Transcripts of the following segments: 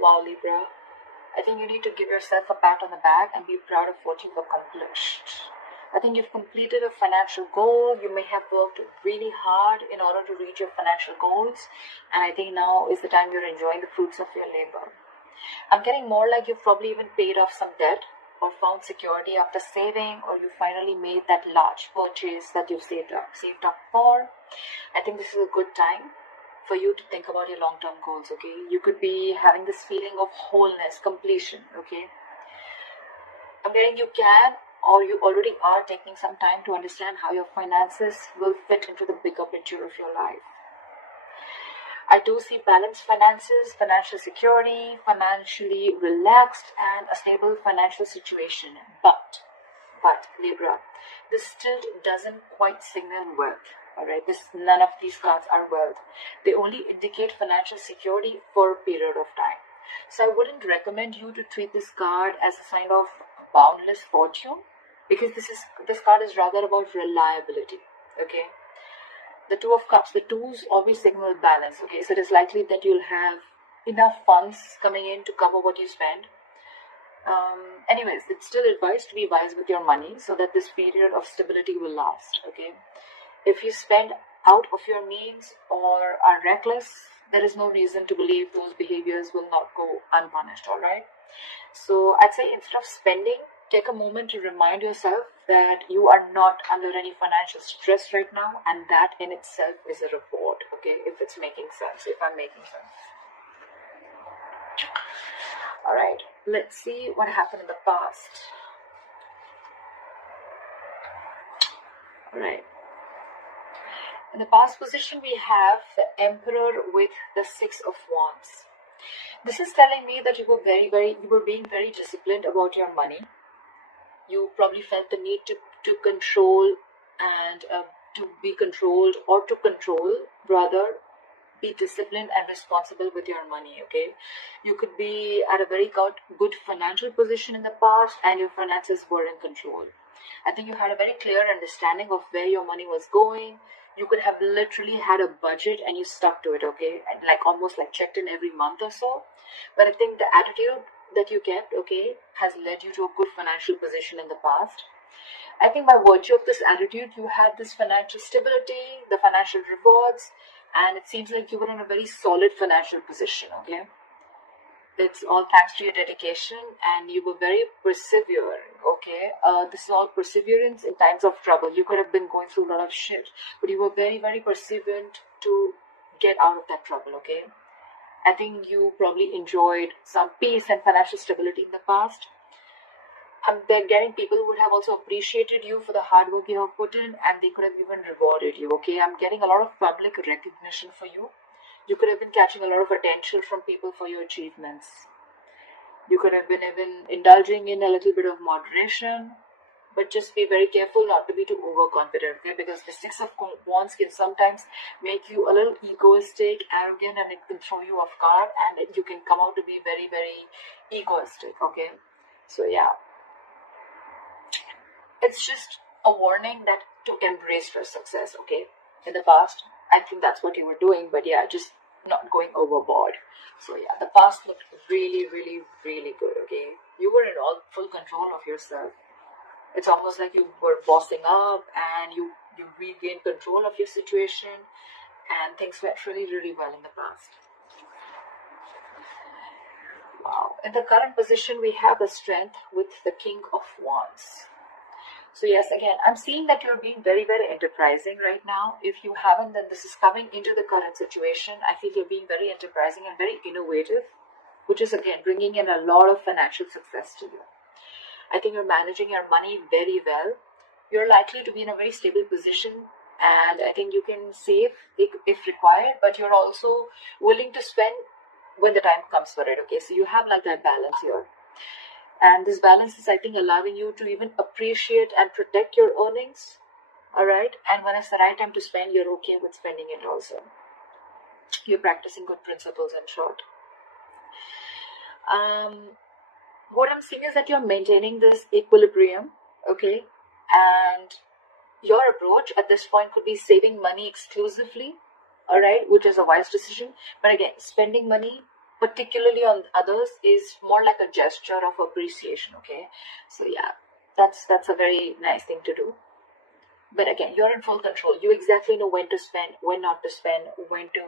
Wow, Libra. I think you need to give yourself a pat on the back and be proud of what you've accomplished. I think you've completed a financial goal. You may have worked really hard in order to reach your financial goals. And I think now is the time you're enjoying the fruits of your labor. I'm getting more like you've probably even paid off some debt or found security after saving, or you finally made that large purchase that you've saved up for. I think this is a good time for you to think about your long-term goals, okay? You could be having this feeling of wholeness, completion, okay? I'm getting you can, or you already are taking some time to understand how your finances will fit into the bigger picture of your life. I do see balanced finances, financial security, financially relaxed, and a stable financial situation. But Libra, this still doesn't quite signal wealth. Alright, none of these cards are wealth. They only indicate financial security for a period of time. So I wouldn't recommend you to treat this card as a sign of boundless fortune, because this card is rather about reliability. Okay. The Two of Cups, the twos always signal balance. Okay, so it is likely that you'll have enough funds coming in to cover what you spend. Anyways, it's still advised to be wise with your money so that this period of stability will last. Okay. If you spend out of your means or are reckless, there is no reason to believe those behaviors will not go unpunished, alright? So I'd say instead of spending, take a moment to remind yourself that you are not under any financial stress right now, and that in itself is a reward, okay? If it's making sense, if I'm making sense. Alright, let's see what happened in the past. Alright. In the past position, we have the Emperor with the Six of Wands. This is telling me that you were being very disciplined about your money. You probably felt the need to control and to be controlled, or to control, rather, be disciplined and responsible with your money, okay? You could be at a very good financial position in the past and your finances were in control. I think you had a very clear understanding of where your money was going. You could have literally had a budget and you stuck to it, okay? And almost checked in every month or so. But I think the attitude that you kept, okay, has led you to a good financial position in the past. I think by virtue of this attitude, you had this financial stability, the financial rewards, and it seems like you were in a very solid financial position, okay? It's all thanks to your dedication, and you were very persevering, okay? This is all perseverance in times of trouble. You could have been going through a lot of shit, but you were very, very perseverant to get out of that trouble, okay? I think you probably enjoyed some peace and financial stability in the past. I'm getting people who would have also appreciated you for the hard work you have put in, and they could have even rewarded you, okay? I'm getting a lot of public recognition for you. You could have been catching a lot of attention from people for your achievements. You could have been even indulging in a little bit of moderation, but just be very careful not to be too overconfident, okay? Because the Six of Wands can sometimes make you a little egoistic, arrogant, and it can throw you off guard, and you can come out to be very, very egoistic, okay? So yeah, it's just a warning that to embrace your success, okay? In the past, I think that's what you were doing, but yeah, just not going overboard. So yeah, the past looked really, really, really good, okay? You were in all full control of yourself. It's almost like you were bossing up and you regained control of your situation, and things went really, really well in the past. Wow. In the current position, we have the Strength with the King of Wands. So yes, again, I'm seeing that you're being very, very enterprising right now. If you haven't, then this is coming into the current situation. I feel you're being very enterprising and very innovative, which is again bringing in a lot of financial success to you. I think you're managing your money very well. You're likely to be in a very stable position, and I think you can save if required, but you're also willing to spend when the time comes for it, okay? So you have that balance here. And this balance is, I think, allowing you to even appreciate and protect your earnings, all right? And when it's the right time to spend, you're okay with spending it also. You're practicing good principles, in short. What I'm seeing is that you're maintaining this equilibrium, okay? And your approach at this point could be saving money exclusively, all right, which is a wise decision. But again, spending money particularly on others, is more like a gesture of appreciation. Okay, so yeah, that's a very nice thing to do. But again, you're in full control. You exactly know when to spend, when not to spend, when to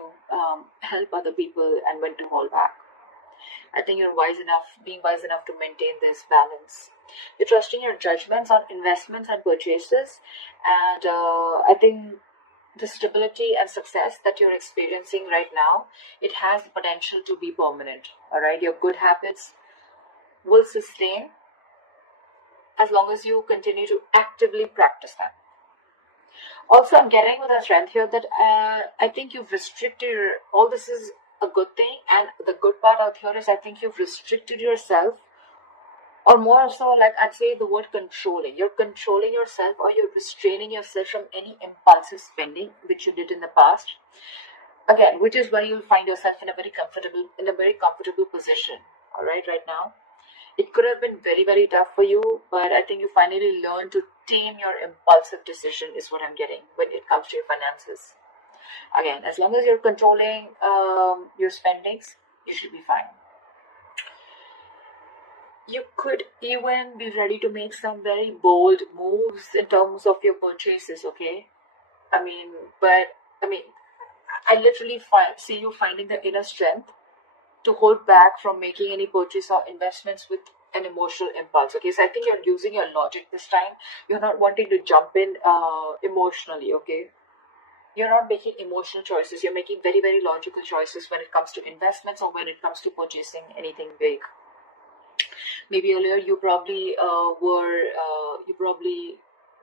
help other people, and when to hold back. I think you're being wise enough to maintain this balance. You're trusting your judgments on investments and purchases, and I think the stability and success that you're experiencing right now, it has the potential to be permanent. All right, your good habits will sustain as long as you continue to actively practice them. Also, I'm getting with a strength here that I think you've restricted all this is a good thing, and the good part out here is I think you've restricted yourself, or more so, like I'd say the word controlling. You're controlling yourself, or you're restraining yourself from any impulsive spending which you did in the past. Again, which is why you'll find yourself in a very comfortable position. All right, right now. It could have been very, very tough for you, but I think you finally learned to tame your impulsive decision, is what I'm getting when it comes to your finances. Again, as long as you're controlling your spendings, you should be fine. You could even be ready to make some very bold moves in terms of your purchases, okay? I mean, I literally see you finding the inner strength to hold back from making any purchase or investments with an emotional impulse. Okay, so I think you're using your logic this time. You're not wanting to jump in emotionally. Okay, you're not making emotional choices. You're making very, very logical choices when it comes to investments or when it comes to purchasing anything big. Maybe earlier you probably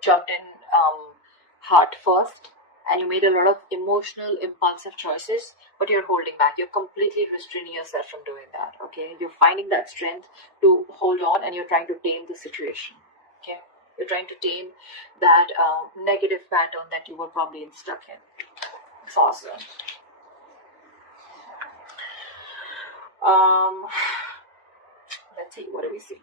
jumped in heart first, and you made a lot of emotional impulsive choices, but you're holding back. You're completely restraining yourself from doing that. Okay, you're finding that strength to hold on, and you're trying to tame the situation. Okay, you're trying to tame that negative pattern that you were probably stuck in. It's awesome. Let's see, what do we see?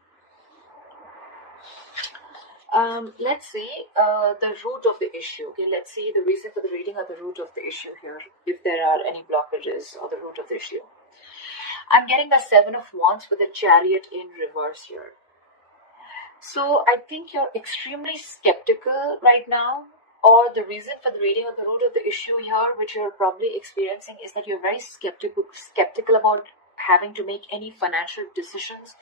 Let's see the root of the issue. Okay, let's see the reason for the reading or the root of the issue here, if there are any blockages or the root of the issue. I'm getting the Seven of Wands with the Chariot in reverse here. So I think you're extremely skeptical right now, or the reason for the reading or the root of the issue here, which you're probably experiencing, is that you're very skeptical about having to make any financial decisions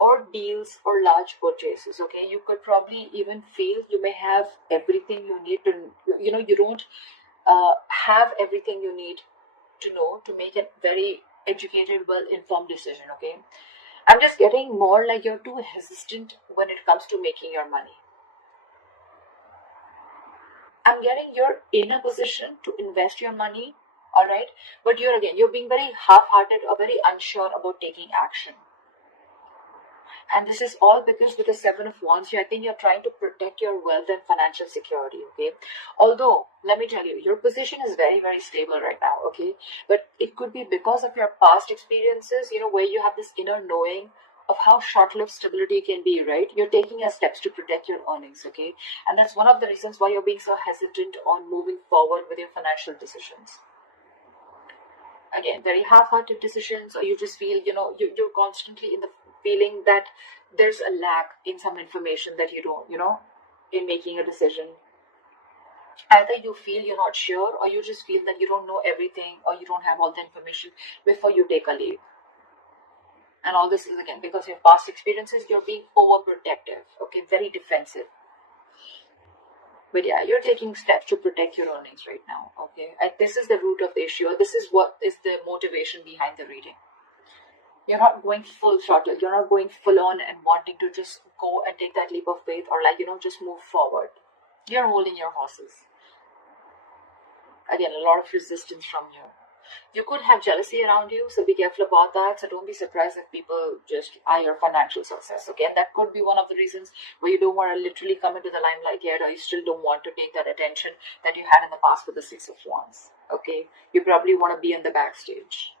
or deals or large purchases. Okay, you could probably even feel you may have everything you need to, you don't have everything you need to know to make a very educated, well-informed decision. Okay, I'm just getting more like you're too hesitant when it comes to making your money. I'm getting you're in a position to invest your money, all right, but you're being very half-hearted or very unsure about taking action. And this is all because with the Seven of Wands here, I think you're trying to protect your wealth and financial security, okay? Although, let me tell you, your position is very, very stable right now, okay? But it could be because of your past experiences, where you have this inner knowing of how short-lived stability can be, right? You're taking your steps to protect your earnings, okay? And that's one of the reasons why you're being so hesitant on moving forward with your financial decisions. Again, very half-hearted decisions, or you just feel, you're constantly in the feeling that there's a lack in some information that you don't, in making a decision. Either you feel you're not sure, or you just feel that you don't know everything, or you don't have all the information before you take a leap. And all this is, again, because of your past experiences, you're being overprotective, okay, very defensive. But yeah, you're taking steps to protect your earnings right now, okay? And this is the root of the issue, or this is what is the motivation behind the reading. You're not going full throttle. You're not going full on and wanting to just go and take that leap of faith, or just move forward. You're holding your horses. Again, a lot of resistance from you. You could have jealousy around you, so be careful about that. So don't be surprised if people just eye your financial success. Okay, and that could be one of the reasons where you don't want to literally come into the limelight yet, or you still don't want to take that attention that you had in the past with the Six of Wands. Okay, you probably want to be in the backstage.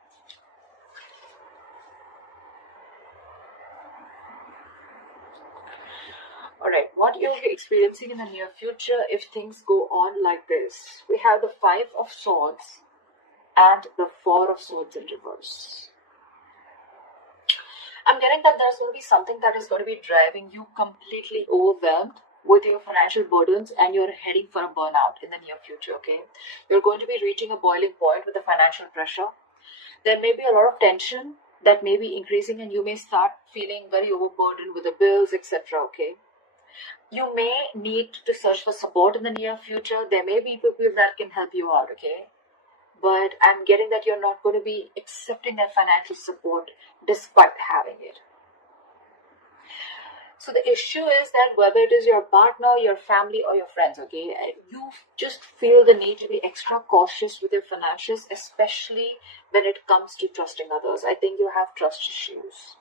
Alright, what you'll be experiencing in the near future if things go on like this. We have the Five of Swords and the Four of Swords in reverse. I'm getting that there's going to be something that is going to be driving you completely overwhelmed with your financial burdens, and you're heading for a burnout in the near future, okay? You're going to be reaching a boiling point with the financial pressure. There may be a lot of tension that may be increasing, and you may start feeling very overburdened with the bills, etc., okay? You may need to search for support in the near future. There may be people that can help you out, okay? But I'm getting that you're not going to be accepting that financial support despite having it. So the issue is that whether it is your partner, your family, or your friends, okay, you just feel the need to be extra cautious with your finances, especially when it comes to trusting others. I think you have trust issues.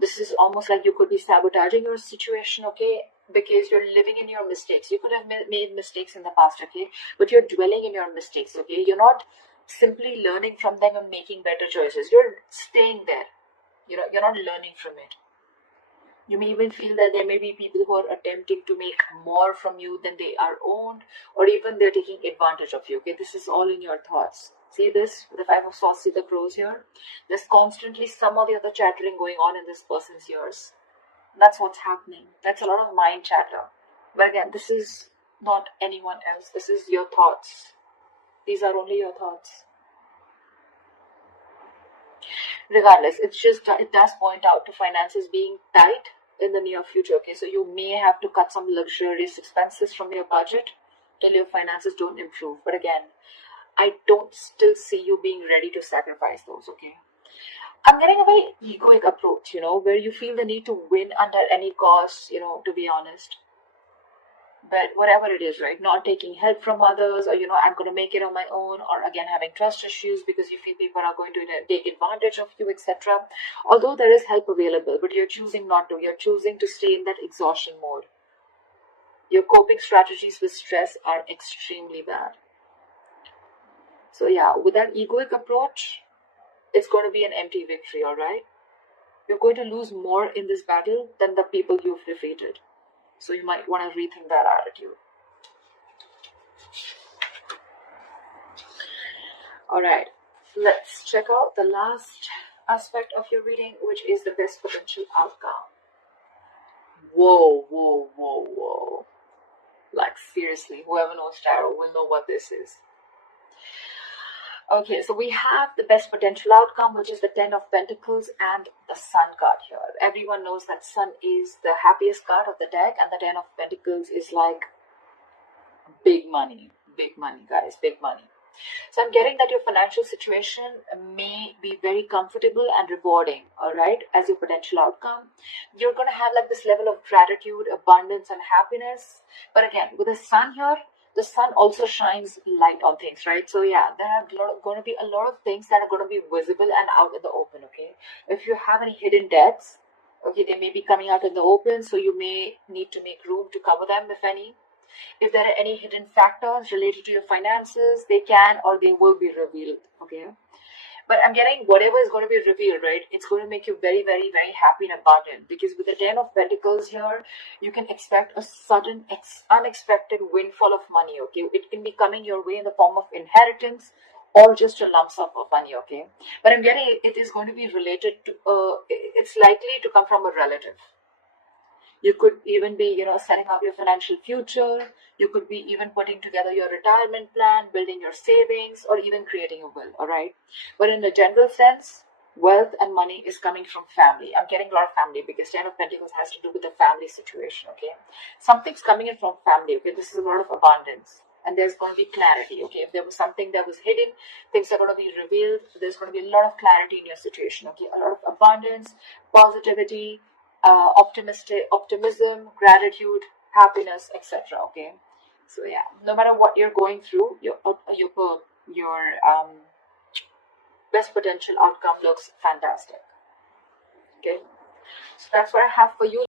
This is almost like you could be sabotaging your situation, okay, because you're living in your mistakes. You could have made mistakes in the past, okay, but you're dwelling in your mistakes, okay. You're not simply learning from them and making better choices. You're staying there. You're not learning from it. You may even feel that there may be people who are attempting to make more from you than they are owned, or even they're taking advantage of you. Okay, this is all in your thoughts. See this? The Five of Swords, see the crows here? There's constantly some or the other chattering going on in this person's ears. That's what's happening. That's a lot of mind chatter. But again, this is not anyone else. This is your thoughts. These are only your thoughts. Regardless, it does point out to finances being tight in the near future, okay? So you may have to cut some luxurious expenses from your budget till your finances don't improve. But again, I don't still see you being ready to sacrifice those, okay? I'm getting a very egoic approach, where you feel the need to win under any cost, to be honest. But whatever it is, right? Not taking help from others, or, I'm going to make it on my own, or again, having trust issues because you feel people are going to take advantage of you, etc. Although there is help available, but you're choosing not to. You're choosing to stay in that exhaustion mode. Your coping strategies with stress are extremely bad. So yeah, with that egoic approach, it's going to be an empty victory, all right? You're going to lose more in this battle than the people you've defeated. So you might want to rethink that attitude. Alright, let's check out the last aspect of your reading, which is the best potential outcome. Whoa. Like seriously, whoever knows tarot will know what this is. Okay, so we have the best potential outcome, which is the Ten of Pentacles and the Sun card here. Everyone knows that Sun is the happiest card of the deck, and the Ten of Pentacles is like big money, guys, big money. So I'm getting that your financial situation may be very comfortable and rewarding, all right, as your potential outcome. You're going to have like this level of gratitude, abundance, and happiness. But again, with the Sun here, the sun also shines light on things, right? So yeah, there are going to be a lot of things that are going to be visible and out in the open, okay? If you have any hidden debts, okay, they may be coming out in the open, so you may need to make room to cover them, if any. If there are any hidden factors related to your finances, they can or they will be revealed, okay? But I'm getting whatever is going to be revealed, right? It's going to make you very, very, very happy and abundant. Because with the Ten of Pentacles here, you can expect a sudden, unexpected windfall of money, okay? It can be coming your way in the form of inheritance or just a lump sum of money, okay? But I'm getting it is going to be related to, it's likely to come from a relative. You could even be, setting up your financial future. You could be even putting together your retirement plan, building your savings, or even creating a will, all right? But in a general sense, wealth and money is coming from family. I'm getting a lot of family because Ten of Pentacles has to do with the family situation, okay? Something's coming in from family, okay? This is a lot of abundance. And there's going to be clarity, okay? If there was something that was hidden, things are going to be revealed. There's going to be a lot of clarity in your situation, okay? A lot of abundance, positivity, optimism, gratitude, happiness, etc. Okay, so yeah, no matter what you're going through, your best potential outcome looks fantastic. Okay, so that's what I have for you.